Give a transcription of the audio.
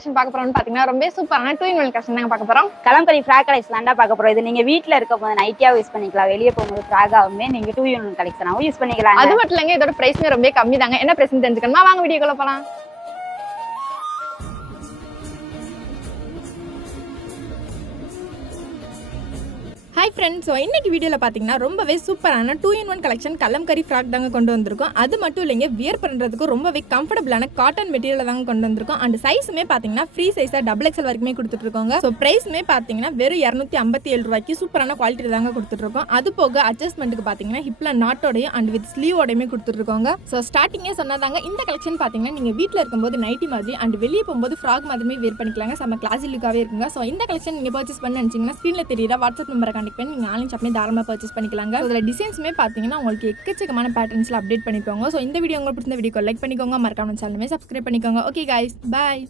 Collection பார்க்க போறோம்னு பாத்தீங்கன்னா ரொம்ப சூப்பரான 2-in-1 கலெக்ஷன் தாங்க பார்க்க போறோம். கலம்கரி ஃப்ராக் கலெக்ஷன் தான் பார்க்க போறோம். இது நீங்க வீட்ல இருக்கும்போது நைட்டியா யூஸ் பண்ணிக்கலாம், வெளியே போகும்போது ஃப்ராகாவுமே நீங்க 2-in-1 கலெக்ஷனாவும் யூஸ் பண்ணிக்கலாம். அது மட்டும் இல்லங்க, இதோட பிரைஸ்மே ரொம்ப கம்மி தாங்க. என்ன பிரைஸ் தெரிஞ்சுக்கணுமா? வாங்க வீடியோக்குள்ள போலாம். ஹாய் ஃப்ரெண்ட்ஸ், ஸோ இன்றைக்கி வீடியோவில் பார்த்தீங்கன்னா ரொம்பவே சூப்பரான 2-in-1 கலெக்ஷன் கலம்கரி ஃப்ராக் தாங்க கொண்டு வந்திருக்கோம். அது மட்டும் இல்லைங்க, வியர் பண்ணுறதுக்கு ரொம்பவே கம்ஃபர்டபுளான காட்டன் மெட்டீரியல் தாங்க கொண்டு வந்திருக்கோம். அண்ட் சைஸுமே பார்த்தீங்கன்னா ஃப்ரீ சைஸாக XXL வரைக்குமே கொடுத்துட்ருக்கோங்க. ஸோ ப்ரைஸுமே பார்த்தீங்கன்னா வெறும் 257 ரூபாய்க்கு சூப்பரான குவாலிட்டி தாங்க கொடுத்துட்ருக்கோம். அது போக அட்ஜஸ்ட்மெண்ட்டுக்கு பார்த்தீங்கன்னா ஹிப்பில் நாட்டோடையும் அண்ட் வித் ஸ்லீவோடையுமே கொடுத்துட்ருக்கோங்க. ஸோ ஸ்டார்டிங்கே சொன்னதாங்க, இந்த கலெக்ஷன் பார்த்தீங்கன்னா நீங்கள் வீட்டில் இருக்கும்போது நைட்டி மாதிரி அண்ட் வெளியே போகும்போது ஃப்ராக் மாதிரிமே வியர் பண்ணிக்கலாங்க. செம்ம கிளாசி லுக்காகவே இருக்குங்க. ஸோ இந்த கலெக்ஷன் நீங்கள் பர்ச்சேஸ் பண்ணி நினச்சிங்கன்னா ஸ்க்ரீனில் தெரியுற வாட்ஸ்அப் நம்பரை கனெக்ட் பண்ணி நீங்கள் ஆன்லைன் ஷாப்லேயே தாராளமாக பர்ச்சேஸ் பண்ணிக்கலாங்க. இதில் டிசைன்ஸுமே பார்த்தீங்கன்னா உங்களுக்கு எக்கச்சக்கமான பேட்டர்ன்ஸில் அப்டேட் பண்ணிக்கோங்க. ஸோ இந்த வீடியோ உங்களுக்கு பிடிச்ச வீடியோக்கு லைக் பண்ணிக்கோங்க, மறக்காம சேனலுமே சப்ஸ்கிரைப் பண்ணிக்கோங்க. ஓகே கைஸ், பாய்.